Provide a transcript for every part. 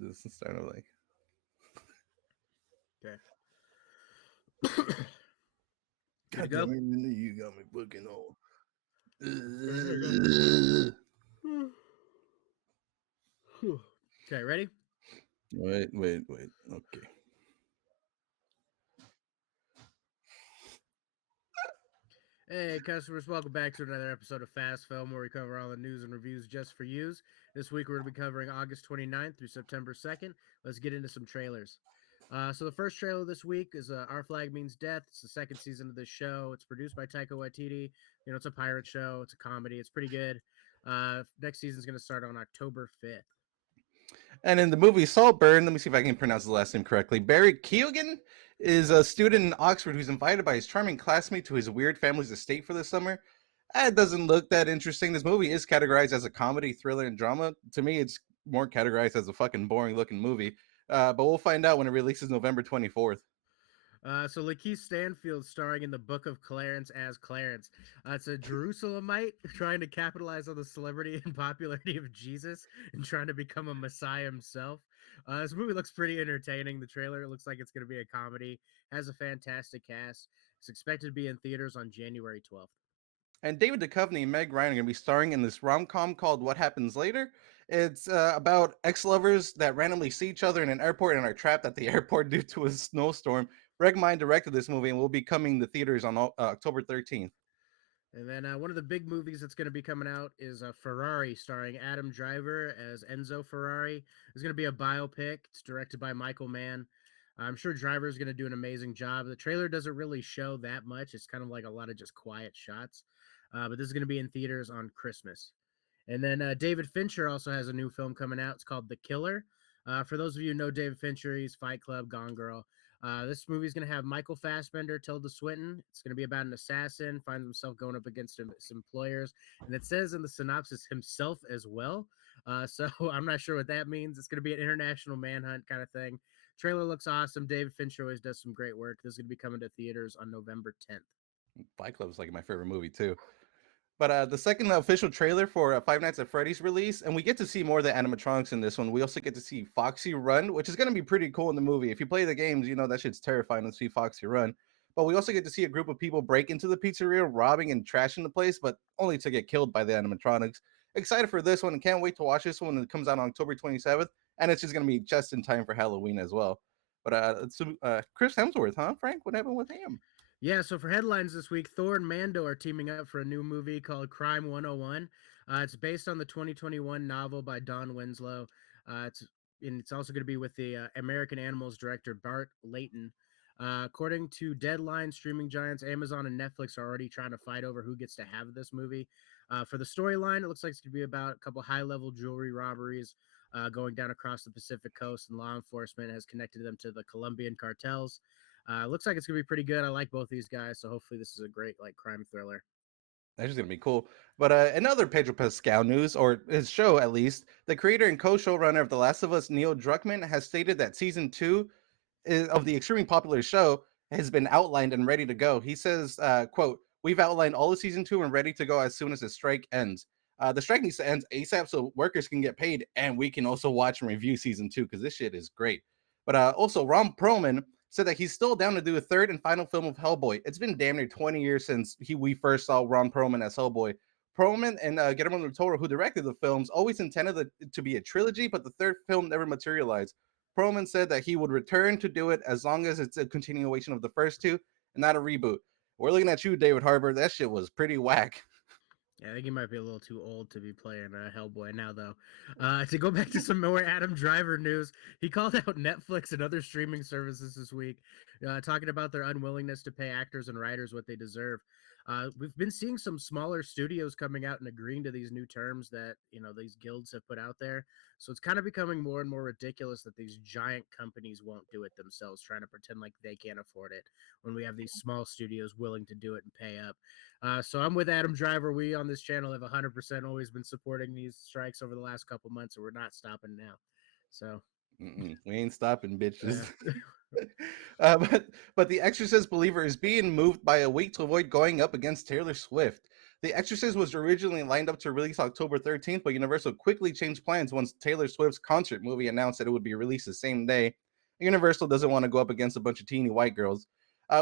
this instead of like. Okay. Good to God go? damn it, you got me fucking old. Okay, ready? Wait. Okay. Hey, customers, welcome back to another episode of Fast Film, where we cover all the news and reviews just for yous. This week, we're going to be covering August 29th through September 2nd. Let's get into some trailers. So the first trailer this week is Our Flag Means Death. It's the second season of this show. It's produced by Taika Waititi. You know, it's a pirate show. It's a comedy. It's pretty good. Next season's going to start on October 5th. And in the movie Saltburn, let me see if I can pronounce the last name correctly. Barry Keoghan is a student in Oxford who's invited by his charming classmate to his weird family's estate for the summer. It doesn't look that interesting. This movie is categorized as a comedy, thriller, and drama. To me, it's more categorized as a fucking boring looking movie. But we'll find out when it releases November 24th. So Lakeith Stanfield starring in the Book of Clarence as Clarence. It's a Jerusalemite trying to capitalize on the celebrity and popularity of Jesus and trying to become a Messiah himself. This movie looks pretty entertaining. The trailer looks like it's going to be a comedy. Has a fantastic cast. It's expected to be in theaters on January 12th. And David Duchovny and Meg Ryan are going to be starring in this rom-com called What Happens Later. It's about ex-lovers that randomly see each other in an airport and are trapped at the airport due to a snowstorm. Greg Mine directed this movie and will be coming to theaters on October 13th. And then one of the big movies that's going to be coming out is Ferrari, starring Adam Driver as Enzo Ferrari. It's going to be a biopic. It's directed by Michael Mann. I'm sure Driver is going to do an amazing job. The trailer doesn't really show that much. It's kind of like a lot of just quiet shots. But this is going to be in theaters on Christmas. And then David Fincher also has a new film coming out. It's called The Killer. For those of you who know David Fincher, he's Fight Club, Gone Girl. This movie is going to have Michael Fassbender, Tilda Swinton. It's going to be about an assassin finds himself going up against his employers, and it says in the synopsis himself as well. So I'm not sure what that means. It's going to be an international manhunt kind of thing. Trailer looks awesome. David Fincher always does some great work. This is going to be coming to theaters on November 10th. Fight Club is like my favorite movie too. But the second official trailer for Five Nights at Freddy's release, and we get to see more of the animatronics in this one. We also get to see Foxy run, which is going to be pretty cool in the movie. If you play the games, you know that shit's terrifying to see Foxy run. But we also get to see a group of people break into the pizzeria, robbing and trashing the place, but only to get killed by the animatronics. Excited for this one and can't wait to watch this one when it comes out on October 27th. And it's just going to be just in time for Halloween as well. But Chris Hemsworth, huh, Frank? What happened with him? Yeah, so for headlines this week, Thor and Mando are teaming up for a new movie called Crime 101. It's based on the 2021 novel by Don Winslow. It's also going to be with the American Animals director Bart Layton. According to Deadline, streaming giants Amazon and Netflix are already trying to fight over who gets to have this movie. For the storyline, it looks like it's going to be about a couple high-level jewelry robberies going down across the Pacific coast, and law enforcement has connected them to the Colombian cartels. Looks like it's gonna be pretty good. I like both these guys, so hopefully this is a great like crime thriller. That's just gonna be cool. But another Pedro Pascal news, or his show at least, the creator and co-showrunner of The Last of Us, Neil Druckmann, has stated that season 2 of the extremely popular show has been outlined and ready to go. He says, "quote We've outlined all of season 2 and ready to go as soon as the strike ends. The strike needs to end ASAP so workers can get paid, and we can also watch and review season 2 because this shit is great." But also, Ron Perlman said that he's still down to do a third and final film of Hellboy. It's been damn near 20 years since we first saw Ron Perlman as Hellboy. Perlman and Guillermo del Toro, who directed the films, always intended it to be a trilogy, but the third film never materialized. Perlman said that he would return to do it as long as it's a continuation of the first two and not a reboot. We're looking at you, David Harbour. That shit was pretty whack. Yeah, I think he might be a little too old to be playing Hellboy now, though. To go back to some more Adam Driver news, he called out Netflix and other streaming services this week, talking about their unwillingness to pay actors and writers what they deserve. We've been seeing some smaller studios coming out and agreeing to these new terms that these guilds have put out there. So it's kind of becoming more and more ridiculous that these giant companies won't do it themselves, trying to pretend like they can't afford it when we have these small studios willing to do it and pay up. So I'm with Adam Driver. We on this channel have 100% always been supporting these strikes over the last couple months, and we're not stopping now. So we ain't stopping, bitches. yeah. But the Exorcist believer is being moved by a week to avoid going up against Taylor Swift. The Exorcist was originally lined up to release October 13th, but Universal quickly changed plans once Taylor Swift's concert movie announced that it would be released the same day. Universal doesn't want to go up against a bunch of teeny white girls,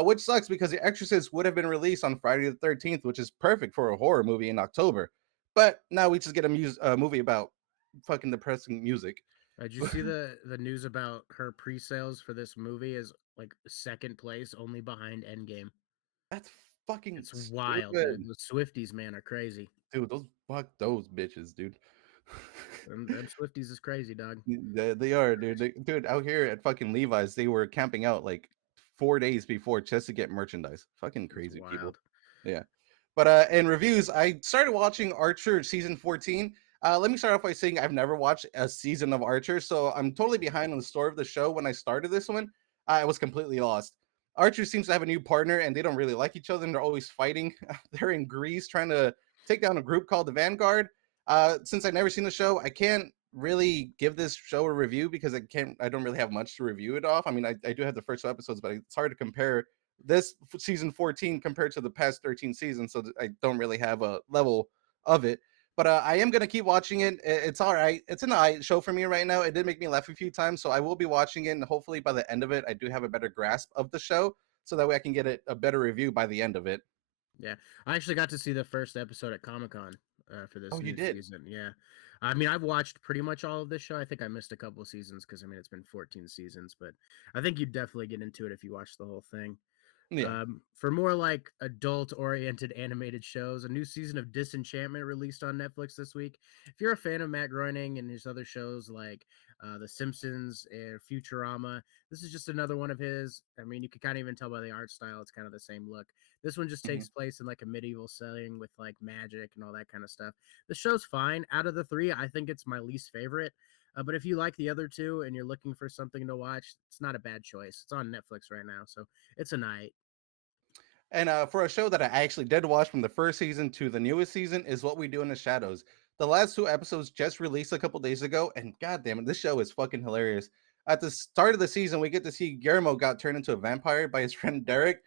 which sucks because The Exorcist would have been released on Friday the 13th, which is perfect for a horror movie in October. But now we just get a movie about fucking depressing music. Did you see the news about her pre-sales for this movie is like second place, only behind Endgame. That's fucking It's wild, dude. stupid. The Swifties, man, are crazy. Dude, those fuck those bitches, dude. Them Swifties is crazy, dog. They are, dude. Dude, out here at fucking Levi's, they were camping out like 4 days before just to get merchandise. Fucking It's crazy people. wild. Yeah. But in reviews, I started watching Archer season 14. Let me start off by saying I've never watched a season of Archer, so I'm totally behind on the story of the show. When I started this one, I was completely lost. Archer seems to have a new partner, and they don't really like each other, and they're always fighting. They're in Greece trying to take down a group called the Vanguard. Since I've never seen the show, I can't really give this show a review because I don't really have much to review it off. I mean, I do have the first 2 episodes, but it's hard to compare this season 14 compared to the past 13 seasons, so I don't really have a level of it. But I am gonna keep watching it. It's all right. It's an eye show for me right now. It did make me laugh a few times, so I will be watching it. And hopefully, by the end of it, I do have a better grasp of the show, so that way I can get a better review by the end of it. Yeah, I actually got to see the first episode at Comic Con for Oh, this you new did? season. Yeah, I mean, I've watched pretty much all of this show. I think I missed a couple of seasons because I mean it's been 14 seasons, but I think you'd definitely get into it if you watch the whole thing. Yeah. For more like adult-oriented animated shows, a new season of Disenchantment released on Netflix this week. If you're a fan of Matt Groening and his other shows like The Simpsons and Futurama, this is just another one of his. I mean, you can kind of even tell by the art style; it's kind of the same look. This one just Mhm. takes place in like a medieval setting with like magic and all that kind of stuff. The show's fine. Out of the three, I think it's my least favorite. But if you like the other two and you're looking for something to watch, it's not a bad choice. It's on Netflix right now, so it's a night. And for a show that I actually did watch from the first season to the newest season is What We Do in the Shadows. The last 2 episodes just released a couple days ago, and goddamn it, this show is fucking hilarious. At the start of the season, we get to see Guillermo got turned into a vampire by his friend Derek,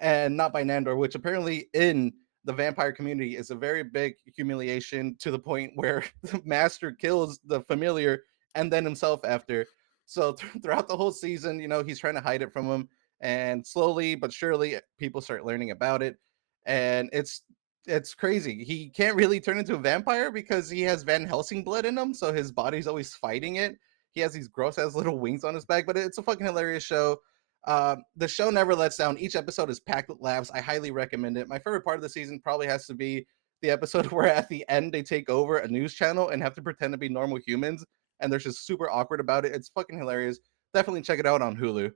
and not by Nandor, which apparently in the vampire community is a very big humiliation to the point where the master kills the familiar and then himself after. So throughout the whole season, he's trying to hide it from him, and slowly but surely people start learning about it, and it's crazy. He can't really turn into a vampire because he has Van Helsing blood in him, so his body's always fighting it. He has these gross ass little wings on his back, but it's a fucking hilarious show. The show never lets down. Each episode is packed with laughs. I highly recommend it. My favorite part of the season probably has to be the episode where at the end they take over a news channel and have to pretend to be normal humans, and they're just super awkward about it. It's fucking hilarious. Definitely check it out on Hulu.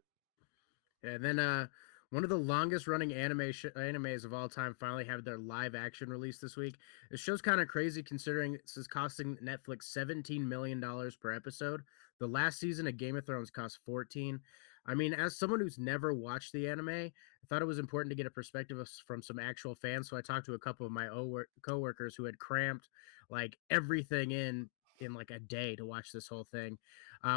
And then one of the longest running animes of all time finally have their live action release this week. The show's kind of crazy considering this is costing Netflix $17 million per episode. The last season of Game of Thrones cost 14. I mean, as someone who's never watched the anime, I thought it was important to get a perspective from some actual fans. So I talked to a couple of my coworkers who had cramped like everything in like a day to watch this whole thing.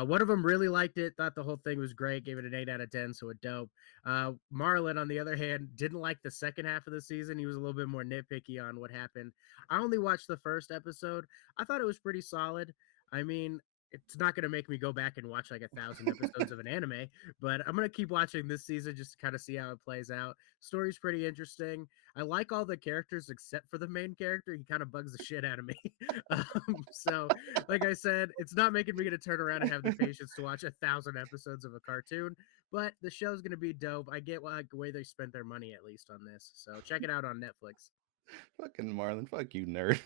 One of them really liked it, thought the whole thing was great, gave it an 8 out of 10, so a dope. Marlon, on the other hand, didn't like the second half of the season. He was a little bit more nitpicky on what happened. I only watched the first episode. I thought it was pretty solid. I mean, it's not going to make me go back and watch like 1,000 episodes of an anime, but I'm going to keep watching this season just to kind of see how it plays out. Story's pretty interesting. I like all the characters except for the main character. He kind of bugs the shit out of me. So like I said, it's not making me gonna turn around and have the patience to watch 1,000 episodes of a cartoon, but the show's gonna be dope. I get like the way they spent their money at least on this, so check it out on Netflix. Fucking Marlon, fuck you, nerd.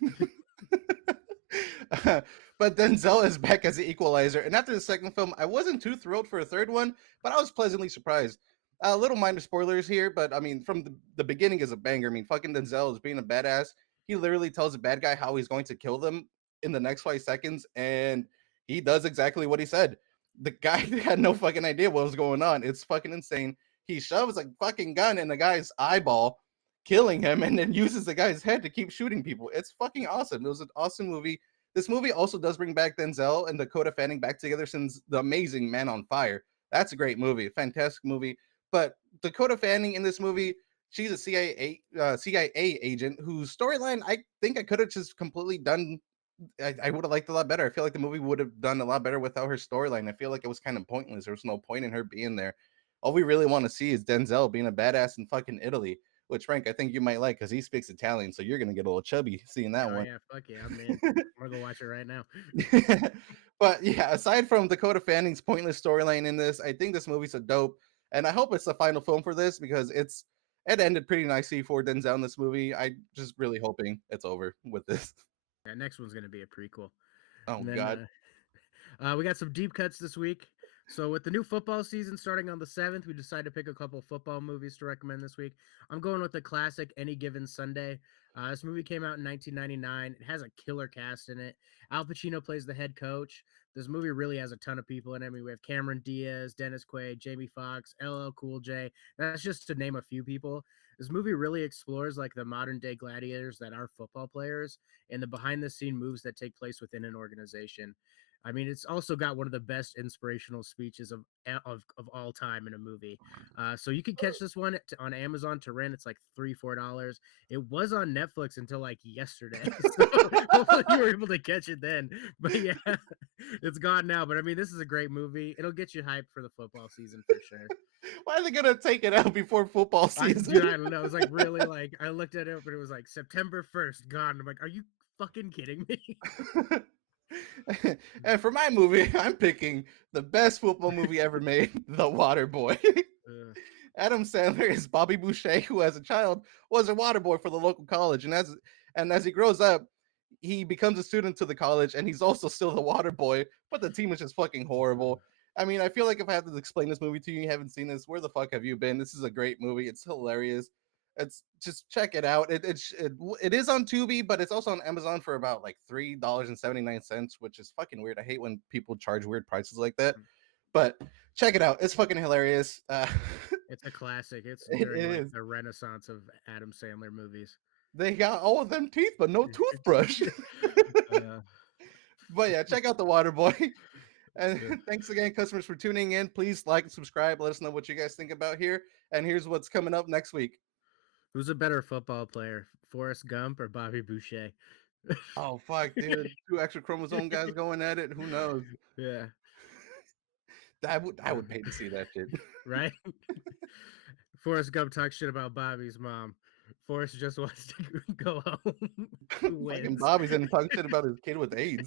But Denzel is back as the Equalizer, and after the second film, I wasn't too thrilled for a third one, but I was pleasantly surprised. Little minor spoilers here, but I mean, from the beginning is a banger. I mean, fucking Denzel is being a badass. He literally tells the bad guy how he's going to kill them in the next 5 seconds, and he does exactly what he said. The guy had no fucking idea what was going on. It's fucking insane. He shoves a fucking gun in the guy's eyeball, killing him, and then uses the guy's head to keep shooting people. It's fucking awesome. It was an awesome movie. This movie also does bring back Denzel and Dakota Fanning back together since the amazing Man on Fire. That's a great movie, a fantastic movie. But Dakota Fanning in this movie, she's a CIA agent whose storyline I think I could have just completely done. I would have liked a lot better. I feel like the movie would have done a lot better without her storyline. I feel like it was kind of pointless. There was no point in her being there. All we really want to see is Denzel being a badass in fucking Italy, which Frank I think you might like because he speaks Italian, so you're gonna get a little chubby seeing that Oh one. yeah, fuck yeah, I'm in. I'm gonna go watch it right now. But yeah, aside from Dakota Fanning's pointless storyline in this, I think this movie's a dope, and I hope it's the final film for this because it ended pretty nicely for Denzel in this movie. I just really hoping it's over with this. Yeah, next one's gonna be a prequel, Oh and then God. we got some deep cuts this week. So with the new football season starting on the 7th, we decided to pick a couple football movies to recommend this week. I'm going with the classic Any Given Sunday. This movie came out in 1999. It has a killer cast in it. Al Pacino plays the head coach. This movie really has a ton of people in it. I mean, we have Cameron Diaz, Dennis Quaid, Jamie Foxx, LL Cool J. That's just to name a few people. This movie really explores like the modern day gladiators that are football players and the behind the scene moves that take place within an organization. I mean, it's also got one of the best inspirational speeches of all time in a movie. So you can catch this one on Amazon to rent. It's like $3 4. It was on Netflix until like yesterday, so hopefully you were able to catch it then. But yeah, it's gone now. But I mean, this is a great movie. It'll get you hyped for the football season for sure. Why are they gonna take it out before football season? I don't know. It was like really like I looked at it and it was like September 1st gone. I'm like, are you fucking kidding me? And for my movie, I'm picking the best football movie ever made, The Water Boy. uh, Adam Sandler is Bobby Boucher, who as a child was a water boy for the local college, and as he grows up, he becomes a student to the college, and he's also still the water boy. But the team is just fucking horrible. I mean, I feel like if I have to explain this movie to you, you haven't seen this. Where the fuck have you been? This is a great movie. It's hilarious. It's just check it out. It is on Tubi, but it's also on Amazon for about like $3.79, which is fucking weird. I hate when people charge weird prices like that. But check it out. It's fucking hilarious. It's a classic. It's It during like is. the renaissance of Adam Sandler movies. They got all of them teeth, but no toothbrush. uh, But yeah, check out the Water Boy. And yeah. thanks again, customers, for tuning in. Please like and subscribe. Let us know what you guys think about here. And here's what's coming up next week. Who's a better football player, Forrest Gump or Bobby Boucher? Oh fuck, dude! Two extra chromosome guys going at it. Who knows? Yeah, I would pay to see that shit. right. Forrest Gump talks shit about Bobby's mom. Forrest just wants to go home. Who Fucking wins? Bobby's in talking shit about his kid with AIDS.